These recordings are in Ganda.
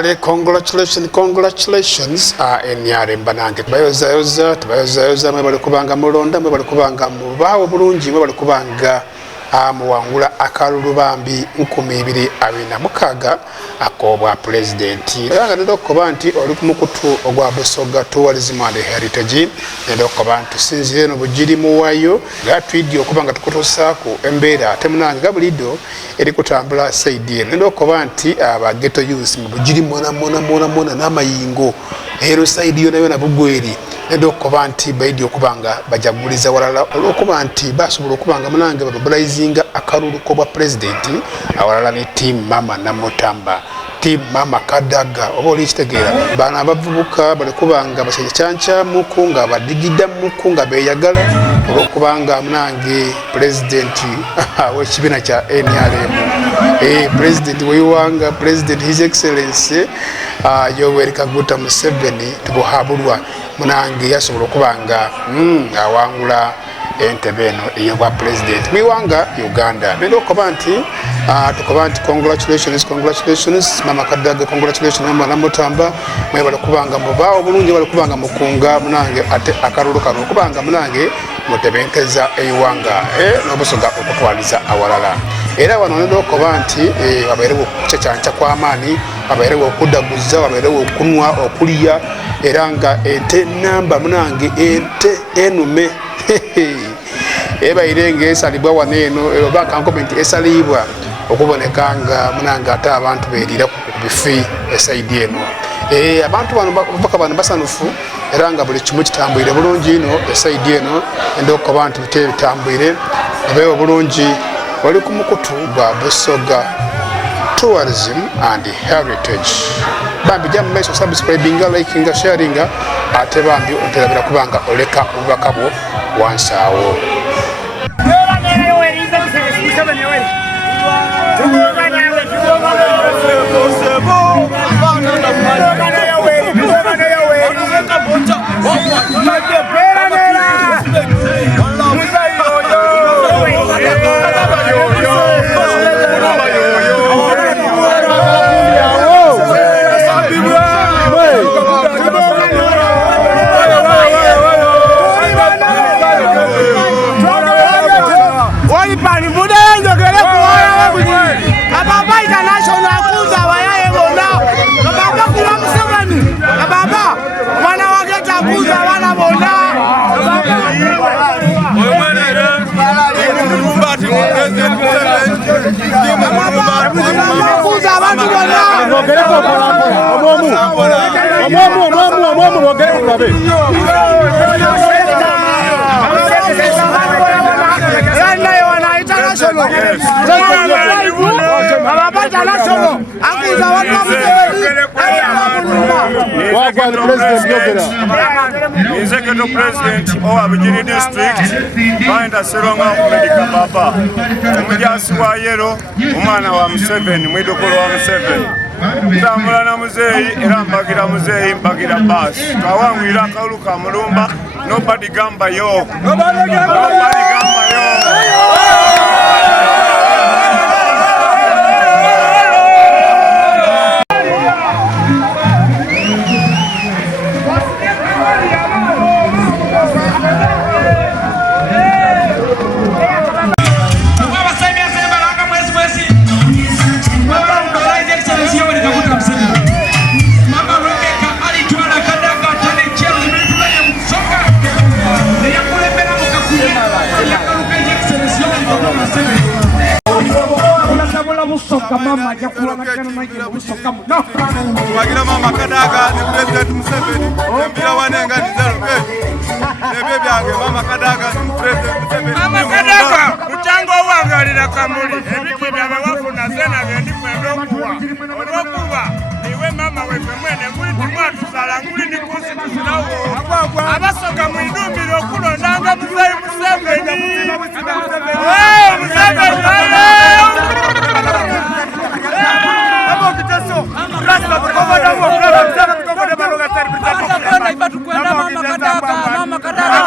Ale congratulations enyare mbanange tubayoza mwe bali kubanga mulonda mwe bali kubanga mubawo bulungi mwe bali kubanga muwangula akalulu bambi 2026 akobwa president era ndo koba nti oli kumukutu ogwa Busoga Tourism and Heritage ndo koba nti sinzire no bujiri muwayo gatwidi okubanga tukutosa ku embeera temunange gabulido eri kutambula saidi ndo koba nti aba ghetto youth mu bujiri mona namayingo ero saidi yona yona bugweri ndo koba nti baidi okubanga bajaguliza walala okuba nti basobola okubanga munange babulaizinga akalulu kobwa president awalala ne team mama namotamba team mama Kadaga obo likitegera bana bavubuka bali kubanga bashyacyanca mukunga badigida mukunga beyagala okubanga munange president w'ekibina kya NRM president weyiwanga president his excellency Yoweri Kaguta Museveni tubuhabulwa munange yasobola okubanga awangula entebeno eyewa president miwanga Uganda nendo kobanti tukobanti congratulations mama Kadaga congratulations mama Namotamba mwe bali kubanga mubawo bulungi bali kubanga mukunga munange ate akarulu kano kubanga munange mutebenkeza eyiwanga no Busoga okutwaliza awalala era wano nendo kobanti baberewo kucyanca kwa amani baberewo okudaguza baberewo okunwa okuliya eranga ente namba munange ente enume eba irenge esalibwa waneno eba comment esalibwa okubonekanga munanga ata abantu berira ku bifi esaidi eno abantu bano basanufu eranga buli kimu kitambwire bulungi ino esaidi eno endoko abantu bitambwire abeyo bulungi wali ku mukutu gwa Busoga Tourism and Heritage bambi jamu meso subscribinga likinga sharinga ate bambi onterabira kubanga oleka ubakabo wansawo Executive President of Abujiri District, find a Seronga Medical Baba. Mujasi wa Yero, umwana wa Museveni, mwidukulu wa Museveni. Tambula na muzeyi, era mbagira muzeyi, mbagira bas. Kawangu iraka uluka mulumba, nobody gamba yo. Nobody gamba yo. Mama jakula makano maji Busoga no wagira mama Kadaga ni president Museveni mbira wanenga ni zero nebe byange mama Kadaga ni president Museveni mama Kadaga mutango wangalira kamuli ebiki byabe wafuna zena gendi kwendo kuwa niwe mama wefe mwene nguli timwatusala nguli ni constitutional Abasoga mwidumbira okulondanga muzeyi Museveni Mama Kadaga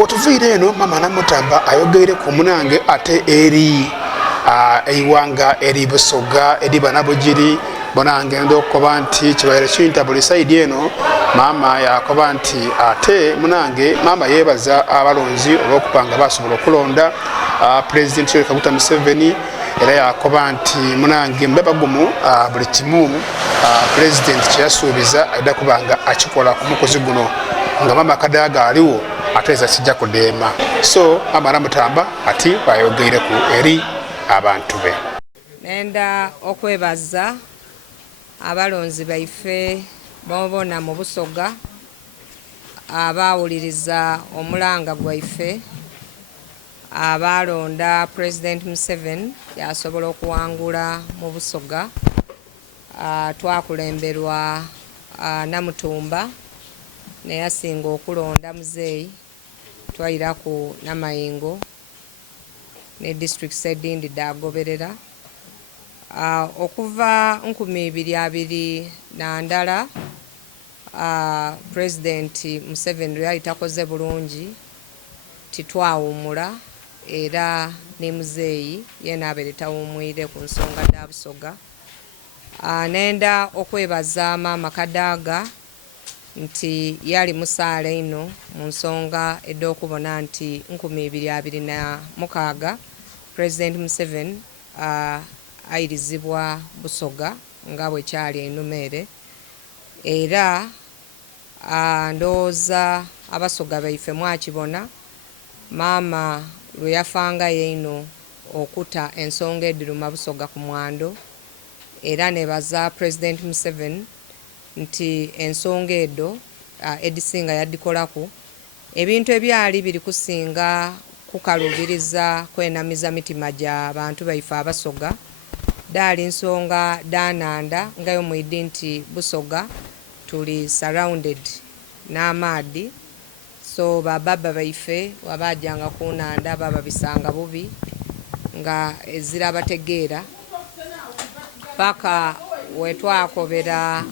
Watuviire eno mama Namutamba ayogeire ku munange ate eri eiwanga eri Busoga eri Banabugiri bonange ndokuba nti kibaire kinta buli side eno mama yakoba nti ate munange mama yebaza abalonzi olwokupanga basobola okulonda President Yoweri Kaguta Museveni era yakoba nti munange mbebagumu buli kimu President kyasuubiza aida kubanga akikola ku mukozi guno nga mama Kadaga aliwo ateza kijja kudeema so mama Namutamba ati bayogeire ku eri abantu be nenda okwebaza abalonzi baife bobona mu Busoga abawuliriza omulanga gwaife abalonda President Museveni yasobola okuwangula mu Busoga twakulemberwa Namutumba neyasinga okulonda muzeeyi twayira ku Namayingo ne district Sedindi dagoberera okuva 2022 President Museveni yali takoze bulungi titwawumula era ne muzeeyi yena abere tawumwire ku nsonga da Busoga nenda okwebaza mama Kadaga nti yali musaale ino mu nsonga ed'okubona nti 2026 President Museveni ayirizibwa Busoga nga bwe kyali enumere era ndowooza Abasoga baife mwakibona mama lwe yafanga yeino okuta ensonga ediruma Busoga ku mwando era nebaza President Museveni nti ensonga edo edisinga yadikolaku ebintu ebyali biri kusinga kukalubiriza kwenamiza mitima gya bantu baife Abasoga dali nsonga dananda ngayo mwidi nti Busoga tuli surrounded n'amaadi so bababa baife wabajanga kunanda baba bisanga bubi nga ezira bategeera paka wetwakobera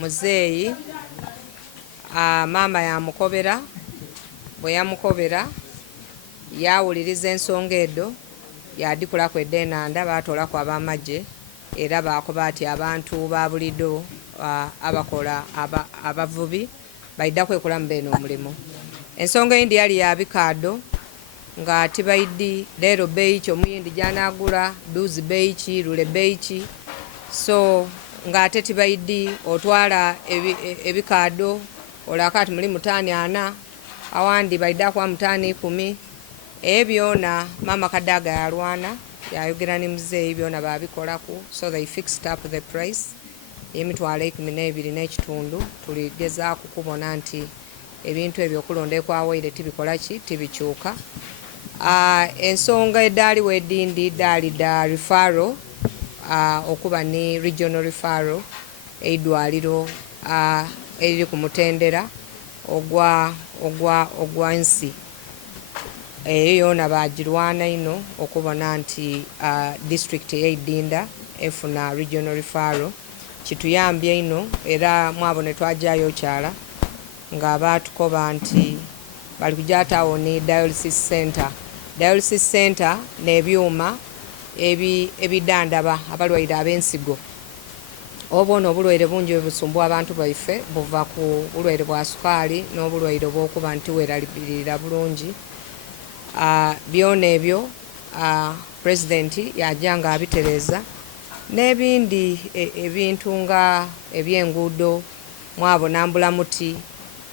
muzeeyi mama yamukobera bwe yamukobera yawuliriza ensonga edo yadikulaku edenanda batolaku abamagye era bakoba ati abantu babulido abakola abavubi baida kwekolamu beno omulimu ensonga eyindi yali yabikaado nga tibaidi leero beyi ki omuyindi janagula duzi beyi ki lule beyi ki so nga ate tibaidi otwala ebikaado olakati muli mutani 4 awandi baida kwa mutani 10 ebyona mama Kadaga yalwana yayogera ne muzeeyi byona babikolaku so they fixed up the price emitwalo 12 n'ekitundu tuligezaako kubona nti ebintu ebyo okulondekwa waire tibikola ki tibikyuka ensonga edali wedindi dali da referral okuba ni regional referral eidwaliro eriri ku mutendera ogwa nsi eyo yona bagirwana ino okubona nti district eidinda efuna regional referral kituyambye ino era mwabone twajayo kyala nga batukoba nti bali kujatawo ni dialysis center n'ebyuma ebidandaba abalwaire abensigo obwono obulwaire bungi busumbwa abantu baife buva ku bulwaire bwa sukali n'obulwaire bw'okuba nti weralibirira bulungi byona ebyo president yajanga abitereza n'ebindi ebintu nga ebyenguudo mwabona mbulamuti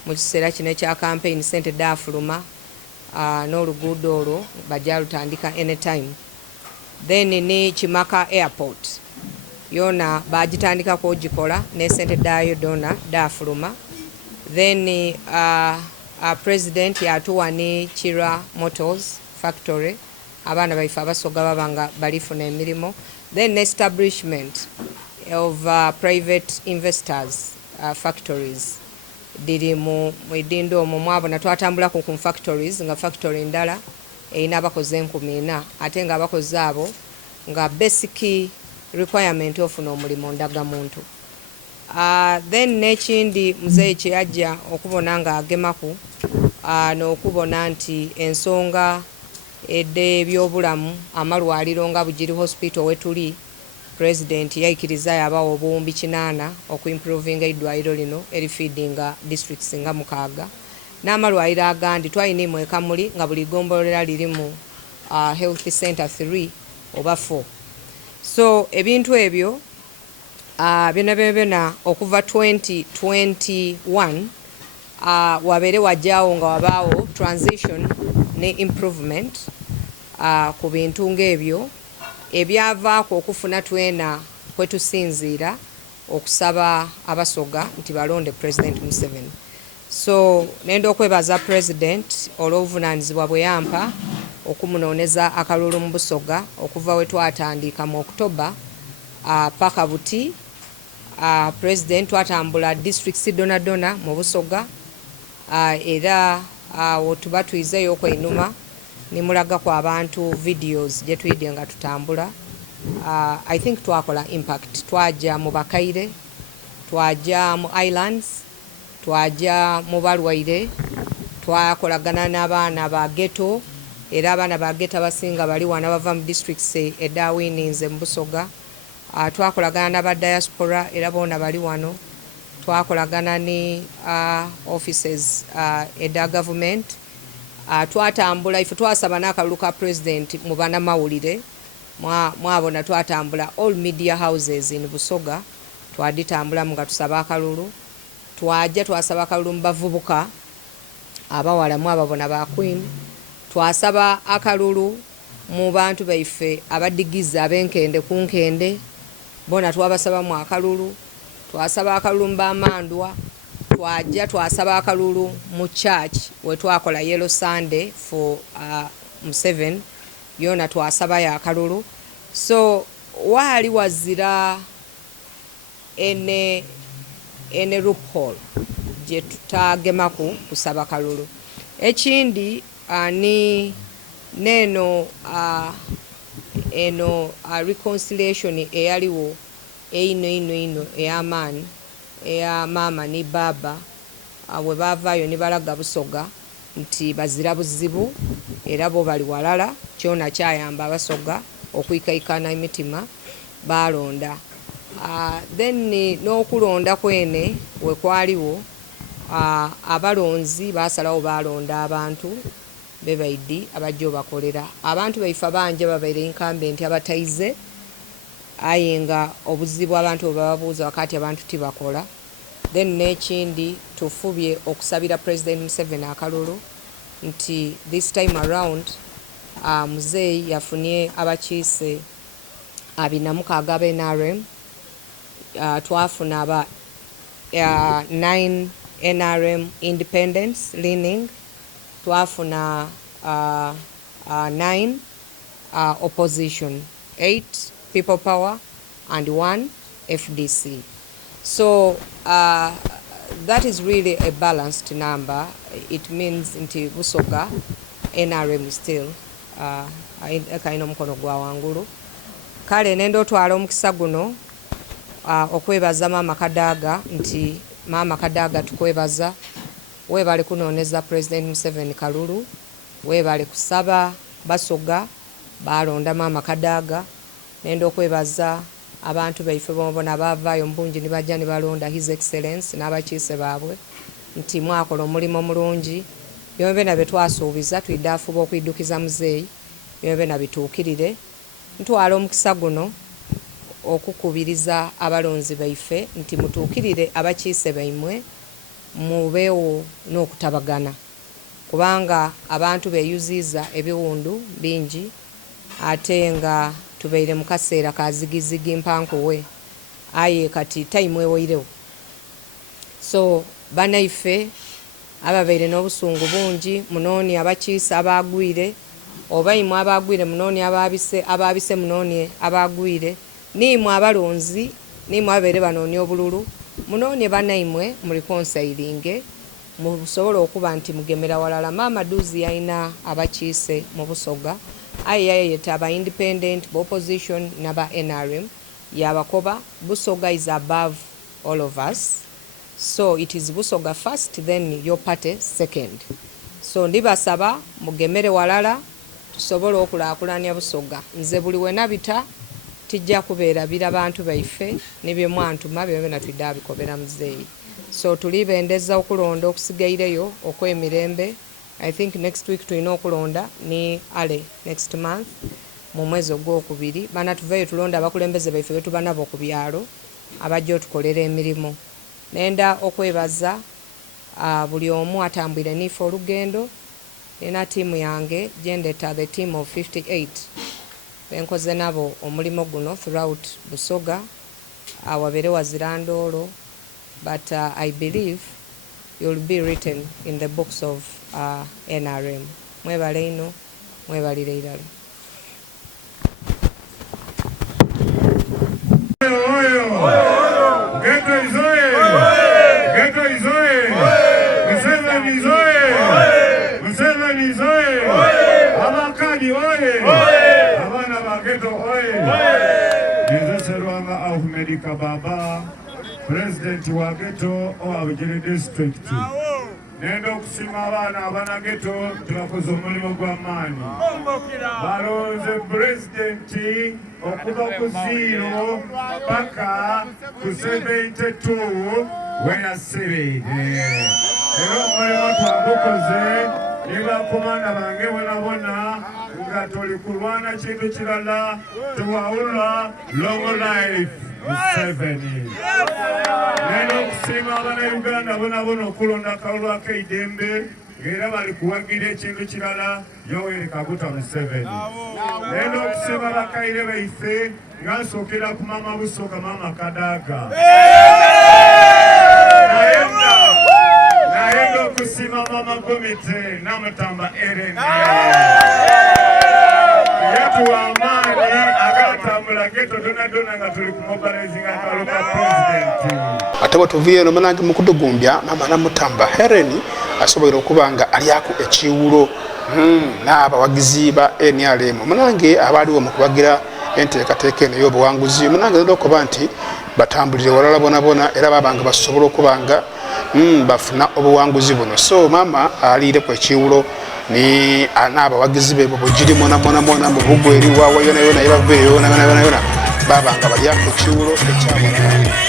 mu kiseera kino ekya campaign sente dafuluma n'oluguudo olwo bajja lutandika anytime then ni Kimaka airport yona bagitandikako ogikola ne sente dayo dona dafuluma then president yatuwa ni Chira Motors factory abaana baife abasoga babanga balifuna emirimu. Then establishment of private investors factories diri mu idindo omwo mwabona twatambula ku factories nga factory ndala erina abakozi 4,000 ate nga abakozi abo nga basic requirement ofuna omulimu ndagamuntu. Then nekindi muzeeyi kyeyajja okubona nga agemaku n'okubona nti ensonga edde ebyobulamu amalwaliro nga Bugiri hospital wetuli President yaikiriza yabawo obuwumbi 8 okuimprovinga eddwaliro lino erifeedinga districts nga 6 n'amalwaliro agandi twalina imwe e Kamuli nga buli gombolera liri mu health center 3 oba 4. So ebintu ebyo byona okuva 2021 wabere wajjawo nga wabaawo transition ne improvement ku bintu ng'ebyo ebyavaako okufuna twena kwetusinziira okusaba abasoga nti balonde President Museveni. So nenda okwebaza President olw'obuvunaanyizibwa bwe yampa okumunooneza akalulu mu Busoga okuva we twatandika mu October paka buti President twatambula districts dona mu Busoga era awo tuba tuyizeeyo okweinuma nimulaga kwa abantu videos gye tuyidde nga tutambula. I think twakola impact, twaja mu Bakaire, twaja mu Islands, twaja mu balwaire, twakolagana n'abaana ba ghetto era abaana ba ghetto abasinga bali wana bava mu districts edda wininze mu Busoga. Twakolagana n'aba diaspora era bona bali wano. Twakolagana ni offices edda government. Twatambula ife twasaba n'akalulu ka President mu bannamawulire mwabona twatambula all media houses in Busoga twaditambulamu nga tusaba akalulu. Twajja twasaba akalulu mu bavubuka abawala mu ababona ba Queen. Twasaba akalulu mu bantu baife abadigiza abenkende ku nkende bona twabasaba mu akalulu. Twasaba akalulu mu bamandwa. Twajja twasaba akalulu mu church we twakola Yellow Sunday for Museveni yona twasaba ya akalulu. So wali wazira ene loophole je tutagemaku kusaba kalulu. Ekindi ni neno eno reconciliation eyaliwo ino ey'amaani eya mama ni baba we bavaayo ne balaga Busoga nti bazira buzibu era bo bali walala kyona kyayamba abasoga okwikaikana emitima balonda. Then n'okulonda kwene we kwaliwo abalonzi basalawo balonda abantu bebaidi abajjo bakolera abantu baifa banje babaire incumbent abataize ayenga obuzibu abantu bababuuza wakati abantu tibakola. Then nekindi tufubye okusabira President Museveni akalulu nti this time around muzeeyi yafunye abakiise 26 ba NRM. Twafuna aba 9 NRM independence leaning, twafuna 9 opposition, 8 people power and 1 FDC. So that is really a balanced number. It means nti Busoga NRM still kaino mukono gwa wangulu. Kale nendo twala omukisa guno okwebaza Mama Kadaga nti Mama Kadaga tukwebaza webale kunooneza President Museveni kalulu, webale kusaba Basoga balonda Mama Kadaga, nendo okwebaza abantu baife bombona bavaayo mbungi ne bajja ne balonda His Excellency n'abakiise baabwe nti mwakola omulimo mulungi. Byombe na betwasuubiza twidafuba okwidukiza muzeeyi byombe na bituukirire. Ntwala omukisa guno okukubiriza abalonzi baife nti mutuukirire abakiise baimwe mubeewo n'okutabagana kubanga abantu beyuziza ebiwundu bingi ate nga tubeire mu kaseera ka zigizigi mpankuwe aye kati time ewoirewo. So banaife ababeire n'obusungu bungi munooni abakiise abagwire oba imwe abagwire munoni ababise munoni abagwire nimwe abalonzi nimwe abere banoni obululu munoni banaimwe muri konsailinge musobola okuba nti mugemera walala mama duzi yaina abachise mu Busoga ayayeta aba independent opposition naba NRM yabakoba Busoga is above all of us, so it is Busoga first then your party second. So ndibasaba mugemere walala tusobola okulakulanya Busoga nze buli wenabita tijja kubeera bira bantu baife nebye mwantu mabe na tudabi kobera muzeyi. So tulibendeza okulonda okusigaireyo okwemirembe. I think next week tulina okulonda ni ale next month mu mwezi ogwokubiri bana tuveyo tulonda abakulembeze baife betu banabo ku byalo abajja otukolera emirimu. Nenda okwebaza buli omu atambwire nife olugendo nina tiimu yange gendeta the team of 58 benkoze nabo omulimo guno throughout Busoga awabere wazirandoolo, but I believe you'll be written in the books of NRM. Mwebale ino, mwebalire irala. Baba, President wa Ghetto Owabugiri District. Nenda okusima abaana Ghetto tubakoze omulimu gw'amaanyi. Balonze President okuva ku 0 paka ku 72 weyasebeede. Era omulimu twagukoze nibakomanda bange bonabona nga toli kulwana kintu kirala tuwawula long life Museveni. Neno okusima abana Uganda bonabona okulonda akalulu ak'eidembe ng'era bali kuwagira ekintu kirala Yoweri Kaguta Museveni. Neno okusima bakaire baife nga nsookera ku mama Busoga mama Kadaga. Naenda okusima mama Gomite Namutamba Eren. Yetu amani agatambula Ghetto dona nga tuli kumobilizing akaluka president. Atabo tuviye no manange mukudugumbya mama Namutamba Eren asobola okubanga aliako ekiwulo n'aba wagiziba NRM manange abaliwo mukubagira enteekateeka eno y'obuwanguzi manange okuba nti batambulire walala bonabona era babanga basobola okubanga bafuna obuwanguzi buno. So mama aliire ku ekiwulo ni anaba wagizi be bugiri mona mu bugweri wawe yona yabave yona babanga bali ako ekiwulo ekyabona.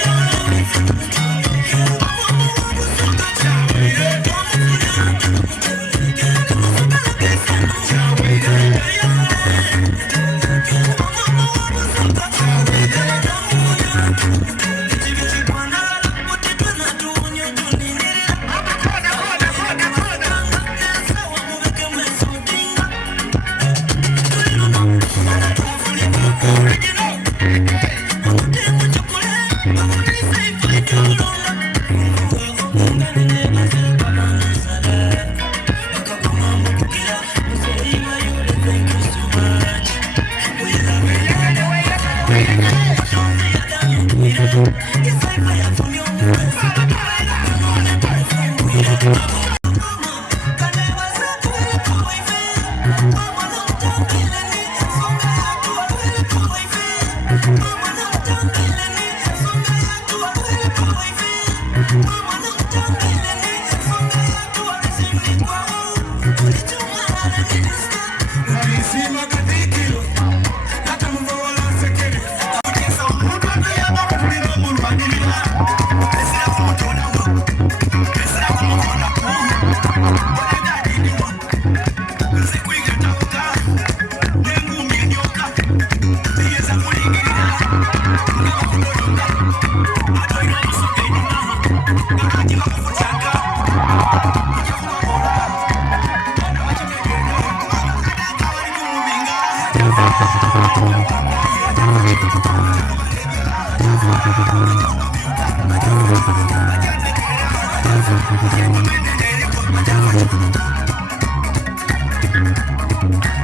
Thank you.